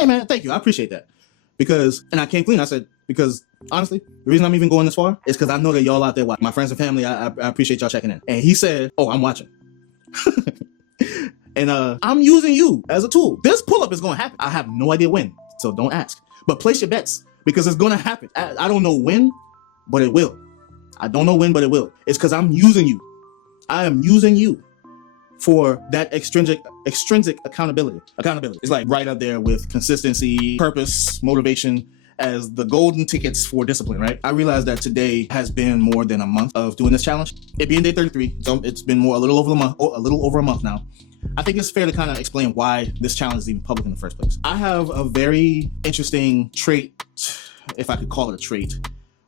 hey man, thank you, I appreciate that. Because, and I came clean, I said, because honestly, the reason I'm even going this far is because I know that y'all out there watch. My friends and family, I appreciate y'all checking in. And he said, oh, I'm watching. And I'm using you as a tool. This pull-up is gonna happen. I have no idea when, so don't ask. But place your bets, because it's gonna happen. I don't know when, but it will. I don't know when, but it will. It's because I'm using you. I am using you for that extrinsic accountability. Accountability is like right up there with consistency, purpose, motivation as the golden tickets for discipline, right? I realized that today has been more than a month of doing this challenge. It being day 33, so it's been a little over a month now. I think it's fair to kind of explain why this challenge is even public in the first place. I have a very interesting trait, if I could call it a trait,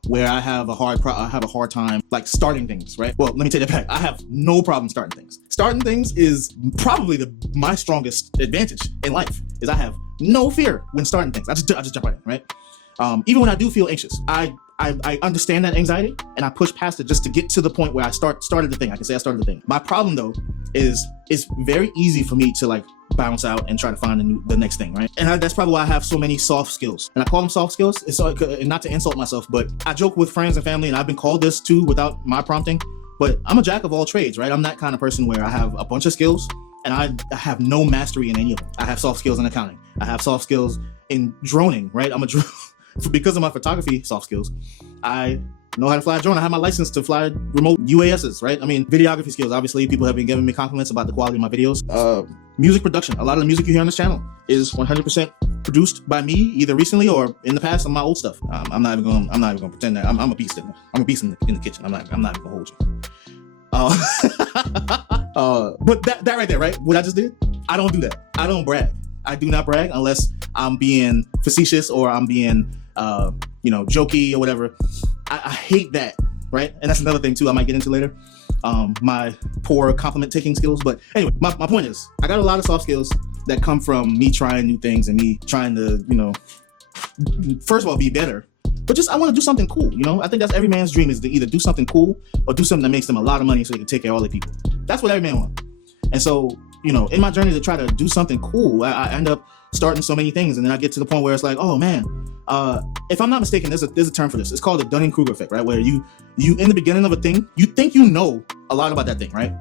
where I have a hard time like starting things, right? Well, let me take that back. I have no problem starting things. Starting things is probably my strongest advantage in life, is I have no fear when starting things. I just jump right in, right? Even when I do feel anxious, I understand that anxiety and I push past it just to get to the point where I started the thing. I can say I started the thing. My problem though is it's very easy for me to like bounce out and try to find the next thing, right? And that's probably why I have so many soft skills. And I call them soft skills. It's not to insult myself, but I joke with friends and family, and I've been called this too without my prompting. But I'm a jack of all trades, right? I'm that kind of person where I have a bunch of skills and I have no mastery in any of them. I have soft skills in accounting. I have soft skills in droning, right? Because of my photography soft skills, I know how to fly a drone. I have my license to fly remote UASs, right? I mean, videography skills, obviously, people have been giving me compliments about the quality of my videos. Music production, a lot of the music you hear on this channel is 100% produced by me, either recently or in the past on my old stuff. I'm not even gonna pretend that I'm a beast in the kitchen. I'm not even gonna hold you. But that right there, right? What I just did, I don't do that. I don't brag. I do not brag unless I'm being facetious or I'm being jokey or whatever. I hate that, right? And that's another thing too I might get into later. My poor compliment taking skills. But anyway, my point is, I got a lot of soft skills that come from me trying new things and me trying to, first of all, be better. But just, I want to do something cool, I think that's every man's dream, is to either do something cool or do something that makes them a lot of money so they can take care of all the people. That's what every man wants. And so, in my journey to try to do something cool, I end up starting so many things, and then I get to the point where it's like, oh man, if I'm not mistaken, there's a term for this. It's called the Dunning-Kruger effect, right? Where you in the beginning of a thing, you think you know a lot about that thing, right?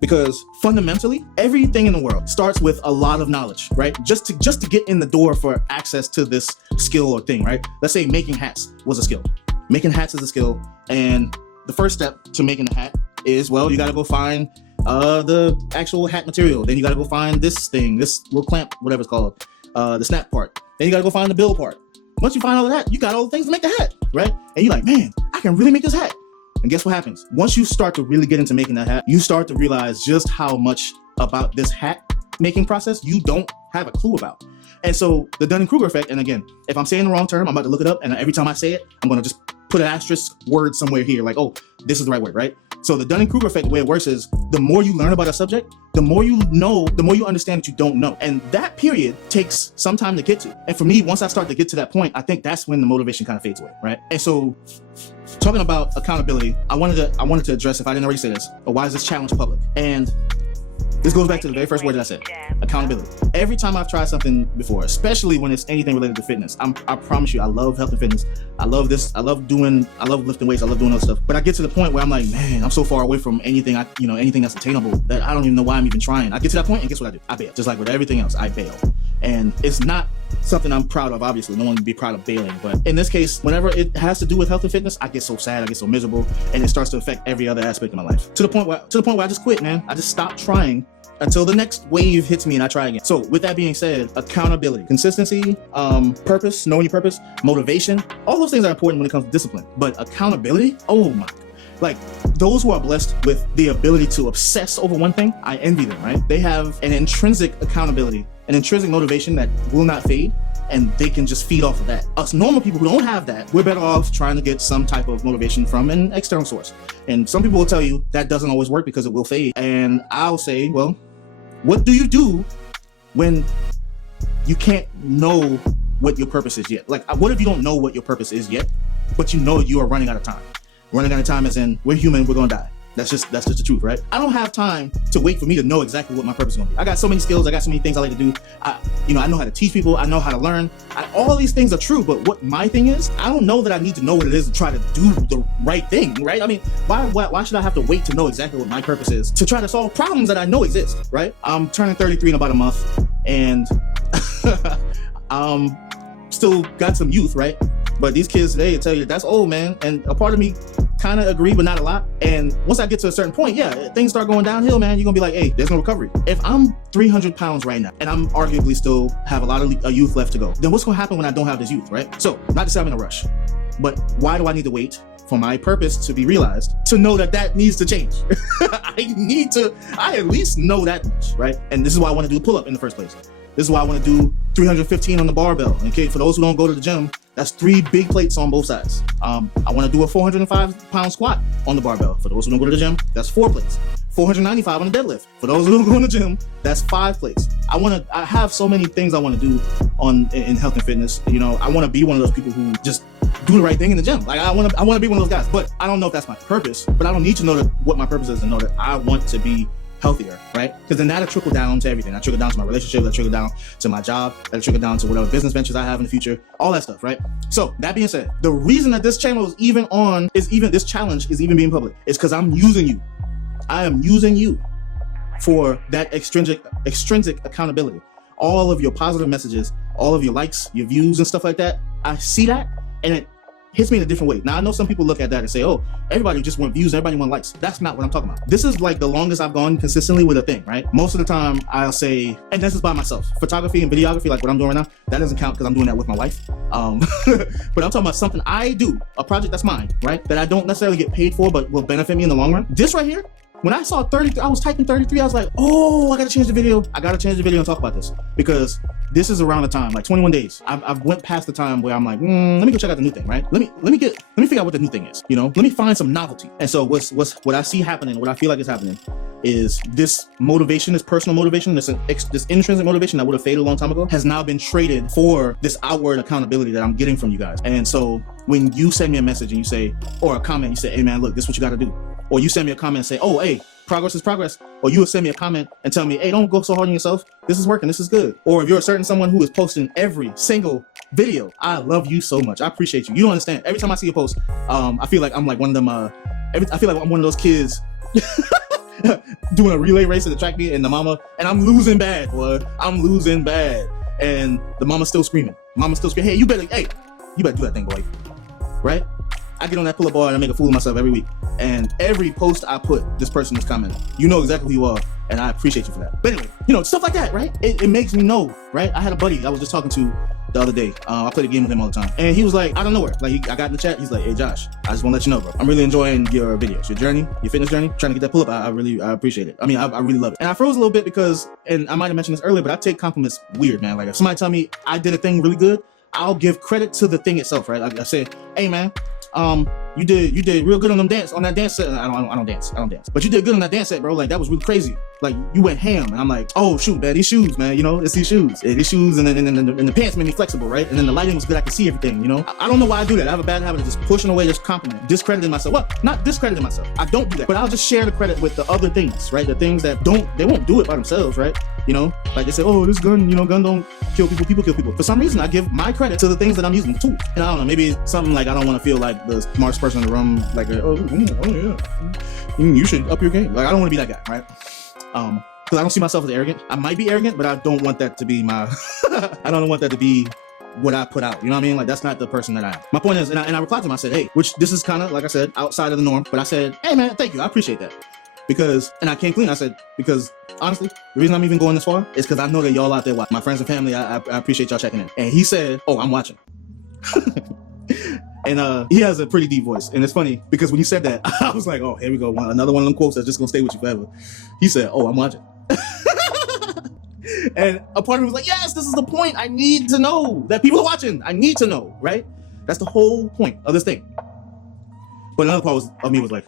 Because fundamentally, everything in the world starts with a lot of knowledge, right? Just to get in the door for access to this skill or thing, right? Let's say making hats was a skill. Making hats is a skill, and the first step to making a hat is, well, you got to go find the actual hat material. Then you got to go find this thing, this little clamp, whatever it's called, the snap part. Then you got to go find the bill part. Once you find all of that, you got all the things to make the hat, right? And you're like, man, I can really make this hat. And guess what happens? Once you start to really get into making that hat, you start to realize just how much about this hat making process you don't have a clue about. And so the Dunning-Kruger effect, and again, if I'm saying the wrong term, I'm about to look it up, and every time I say it, I'm going to just put an asterisk word somewhere here, like, oh, this is the right word, right? So the Dunning-Kruger effect, the way it works is, the more you learn about a subject, the more you know, the more you understand that you don't know. And that period takes some time to get to. And for me, once I start to get to that point, I think that's when the motivation kind of fades away, right? And so talking about accountability, I wanted to address, if I didn't already say this, why is this challenge public? And this goes back to the very first word that I said, accountability. Every time I've tried something before, especially when it's anything related to fitness, I promise you, I love health and fitness. I love this. I love lifting weights. I love doing other stuff. But I get to the point where I'm like, man, I'm so far away from anything anything that's attainable that I don't even know why I'm even trying. I get to that point, and guess what I do? I bail. Just like with everything else, I bail. And it's not something I'm proud of, obviously. No one would be proud of bailing. But in this case, whenever it has to do with health and fitness, I get so sad, I get so miserable, and it starts to affect every other aspect of my life. To the point where I just quit, man. I just stopped trying until the next wave hits me and I try again. So with that being said, accountability, consistency, purpose, knowing your purpose, motivation, all those things are important when it comes to discipline. But accountability, oh my, like those who are blessed with the ability to obsess over one thing, I envy them, right? They have an intrinsic accountability, an intrinsic motivation that will not fade, and they can just feed off of that. Us normal people who don't have that, we're better off trying to get some type of motivation from an external source. And some people will tell you that doesn't always work because it will fade. And I'll say, well, what do you do when you can't know what your purpose is yet? Like, what if you don't know what your purpose is yet, but you know you are running out of time? Running out of time as in, we're human, we're gonna die. That's just the truth, right? I don't have time to wait for me to know exactly what my purpose is gonna be. I got so many skills, I got so many things I like to do. I know how to teach people, I know how to learn. All these things are true, but what my thing is, I don't know that I need to know what it is to try to do the right thing, right? I mean, why should I have to wait to know exactly what my purpose is to try to solve problems that I know exist, right? I'm turning 33 in about a month, and still got some youth, right? But these kids today tell you that's old, man. And a part of me kind of agree, but not a lot. And once I get to a certain point, yeah, things start going downhill, man. You're gonna be like, hey, there's no recovery. If I'm 300 pounds right now, and I'm arguably still have a lot of youth left to go, then what's gonna happen when I don't have this youth, right? So, not to say I'm in a rush, but why do I need to wait for my purpose to be realized to know that needs to change? I at least know that much, right? And this is why I want to do a pull-up in the first place. This is why I want to do 315 on the barbell. Okay, for those who don't go to the gym, that's 3 big plates on both sides. I want to do a 405-pound squat on the barbell. For those who don't go to the gym, that's 4 plates. 495 on the deadlift. For those who don't go to the gym, that's 5 plates. I have so many things I want to do in health and fitness. You know, I want to be one of those people who just do the right thing in the gym. Like I want to be one of those guys. But I don't know if that's my purpose. But I don't need to know what my purpose is to know that I want to be healthier, right? Because then that'll trickle down to everything. That'll trickle down to my relationship, that'll trickle down to my job, that'll trickle down to whatever business ventures I have in the future, all that stuff, right? So that being said, the reason that this channel is even on, this challenge is even being public, is because I'm using you. I am using you for that extrinsic accountability. All of your positive messages, all of your likes, your views and stuff like that, I see that and it hits me in a different way. Now, I know some people look at that and say, oh, everybody just want views, everybody want likes. That's not what I'm talking about. This is like the longest I've gone consistently with a thing, right? Most of the time I'll say, and this is by myself, photography and videography, like what I'm doing right now, that doesn't count because I'm doing that with my wife. But I'm talking about something I do, a project that's mine, right? That I don't necessarily get paid for, but will benefit me in the long run. This right here, when I saw 33, I was typing 33, I was like, oh, I gotta change the video. I gotta change the video and talk about this because this is around the time, like 21 days. I've went past the time where I'm like, let me go check out the new thing, right? Let me figure out what the new thing is, you know? Let me find some novelty. And so what I see happening, what I feel like is happening is this motivation, this personal motivation, this intrinsic motivation that would have faded a long time ago has now been traded for this outward accountability that I'm getting from you guys. And so when you send me a message and you say, or a comment, you say, hey man, look, this is what you gotta do. Or you send me a comment and say, oh, hey, progress is progress. Or you will send me a comment and tell me, hey, don't go so hard on yourself. This is working. This is good. Or if you're a certain someone who is posting every single video, I love you so much. I appreciate you. You don't understand. Every time I see a post, I feel like I'm like one of them. I feel like I'm one of those kids doing a relay race at the track meet and the mama, and I'm losing bad, boy. I'm losing bad. And the mama's still screaming. Mama's still screaming, hey, you better do that thing, boy. Right? I get on that pull-up bar and I make a fool of myself every week. And every post I put, this person is commenting. You know exactly who you are, and I appreciate you for that. But anyway, you know, stuff like that, right? It makes me know, right? I had a buddy I was just talking to the other day. I played a game with him all the time. And he was like, out of nowhere, like I got in the chat, he's like, hey Josh, I just wanna let you know, bro. I'm really enjoying your videos, your journey, your fitness journey, trying to get that pull-up. I appreciate it. I mean, I really love it. And I froze a little bit because, and I might have mentioned this earlier, but I take compliments weird, man. Like if somebody tell me I did a thing really good, I'll give credit to the thing itself, right? Like I say, hey man, you did real good on that dance set. I don't dance. But you did good on that dance set, bro. Like that was really crazy. Like you went ham, and I'm like, oh shoot, man, these shoes, man. You know, it's these shoes. These shoes, and the pants made me flexible, right? And then the lighting was good. I could see everything. You know, I don't know why I do that. I have a bad habit of just pushing away this compliment, discrediting myself. Well, not discrediting myself. I don't do that, but I'll just share the credit with the other things, right? The things that they won't do it by themselves, right? You know, like they say, oh, this gun, you know, gun don't kill people, people kill people. For some reason, I give my credit to the things that I'm using, the tools. And I don't know, maybe something like I don't want to feel like the smartest person in the room, like, oh yeah, you should up your game. Like I don't want to be that guy, right? Because I don't see myself as arrogant. I might be arrogant, but I don't want that to be my, I don't want that to be what I put out. You know what I mean? Like that's not the person that I am. My point is, and I replied to him, I said, hey, which this is kind of, like I said, outside of the norm, but I said, hey man, thank you, I appreciate that. Because, and I came clean, I said, because honestly, the reason I'm even going this far is because I know that y'all out there watch. My friends and family, I appreciate y'all checking in. And he said, oh, I'm watching. And he has a pretty deep voice. And it's funny because when he said that, I was like, oh, here we go. Another one of them quotes that's just gonna stay with you forever. He said, oh, I'm watching. And a part of me was like, yes, this is the point. I need to know that people are watching. I need to know, right? That's the whole point of this thing. But another part of me was like,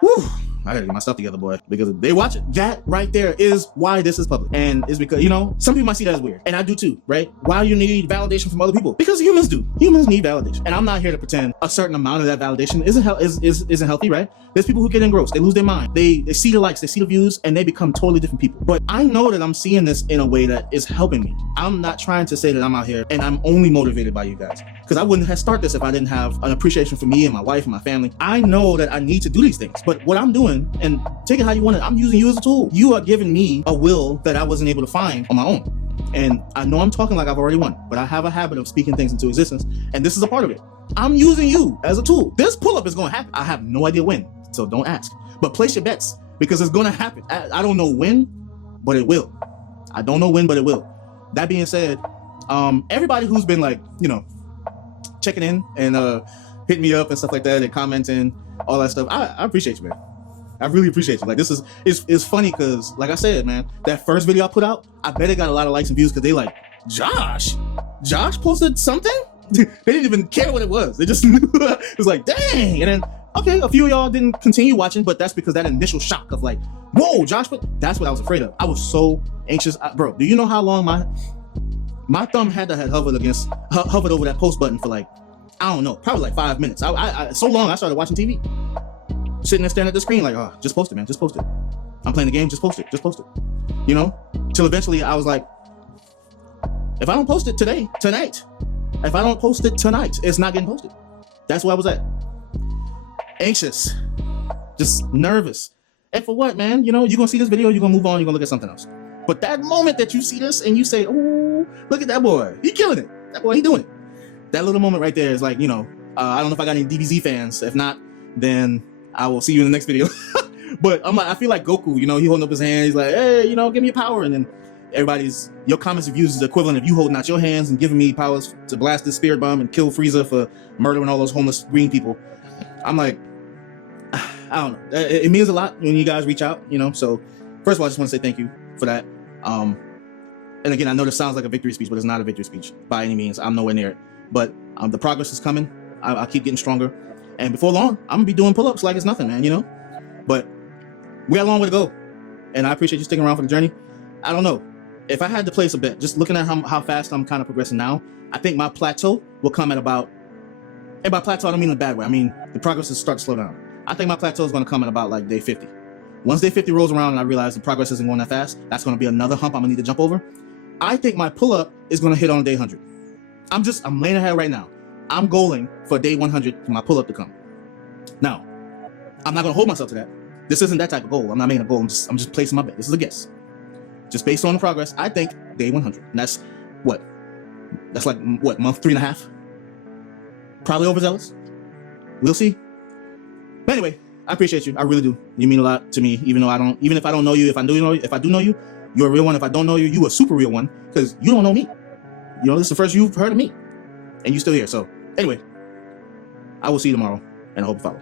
whew, I gotta get my stuff together, boy, because they watch it. That right there is why this is public. And it's because, you know, some people might see that as weird. And I do too, right? Why you need validation from other people? Because humans do. Humans need validation. And I'm not here to pretend a certain amount of that validation isn't healthy, right? There's people who get engrossed. They lose their mind. They see the likes, they see the views, and they become totally different people. But I know that I'm seeing this in a way that is helping me. I'm not trying to say that I'm out here and I'm only motivated by you guys, because I wouldn't have started this if I didn't have an appreciation for me and my wife and my family. I know that I need to do these things, but what I'm doing, and take it how you want it, I'm using you as a tool. You are giving me a will that I wasn't able to find on my own. And I know I'm talking like I've already won, but I have a habit of speaking things into existence, and this is a part of it. I'm using you as a tool. This pull-up is going to happen. I have no idea when, so don't ask. But place your bets, because it's going to happen. I don't know when, but it will. I don't know when, but it will. That being said, everybody who's been like, you know, checking in and hitting me up and stuff like that and commenting, all that stuff, I appreciate you, man. I really appreciate you. Like, this is, it's funny because, like I said, man, that first video I put out, I bet it got a lot of likes and views because they like, Josh posted something? They didn't even care what it was. They just knew. It was like, dang. And then, okay, a few of y'all didn't continue watching, but that's because that initial shock of like, whoa, Josh, that's what I was afraid of. I was so anxious. Bro, do you know how long my thumb had hovered over that post button for like, I don't know, probably like 5 minutes. So long I started watching TV. Sitting there staring at the screen like, oh, just post it, man, just post it. I'm playing the game, just post it. You know? Till eventually I was like, if I don't post it tonight, if I don't post it tonight, it's not getting posted. That's where I was at. Anxious. Just nervous. And for what, man? You know, you're gonna see this video, you're gonna move on, you're gonna look at something else. But that moment that you see this and you say, oh, look at that boy, he killing it. That boy, he doing it. That little moment right there is like, you know, I don't know if I got any DBZ fans. If not, then I will see you in the next video. But I feel like Goku, you know, he holding up his hand. He's like, hey, you know, give me power. And then your comments and views is the equivalent of you holding out your hands and giving me powers to blast this spirit bomb and kill Frieza for murdering all those homeless green people. I'm like, I don't know. It means a lot when you guys reach out, you know. So first of all, I just want to say thank you for that. And again, I know this sounds like a victory speech, but it's not a victory speech by any means. I'm nowhere near it. But the progress is coming. I keep getting stronger. And before long, I'm gonna be doing pull-ups like it's nothing, man, you know? But we got a long way to go. And I appreciate you sticking around for the journey. I don't know. If I had to place a bet, just looking at how fast I'm kind of progressing now, I think my plateau will come at about, and by plateau, I don't mean in a bad way. I mean, the progress will start to slow down. I think my plateau is gonna come at about like day 50. Once day 50 rolls around and I realize the progress isn't going that fast, that's gonna be another hump I'm gonna need to jump over. I think my pull-up is gonna hit on day 100. I'm laying ahead right now. I'm goaling for day 100 for my pull-up to come. Now, I'm not gonna hold myself to that. This isn't that type of goal. I'm not making a goal. I'm just placing my bet. This is a guess. Just based on the progress, I think day 100. And that's what? That's like, what, month 3.5? Probably overzealous. We'll see. But anyway, I appreciate you. I really do. You mean a lot to me, even if I don't know you, if I do know you, you're a real one. If I don't know you, you a super real one, because you don't know me. You know, this is the first you've heard of me. And you're still here. So anyway, I will see you tomorrow, and I hope you follow.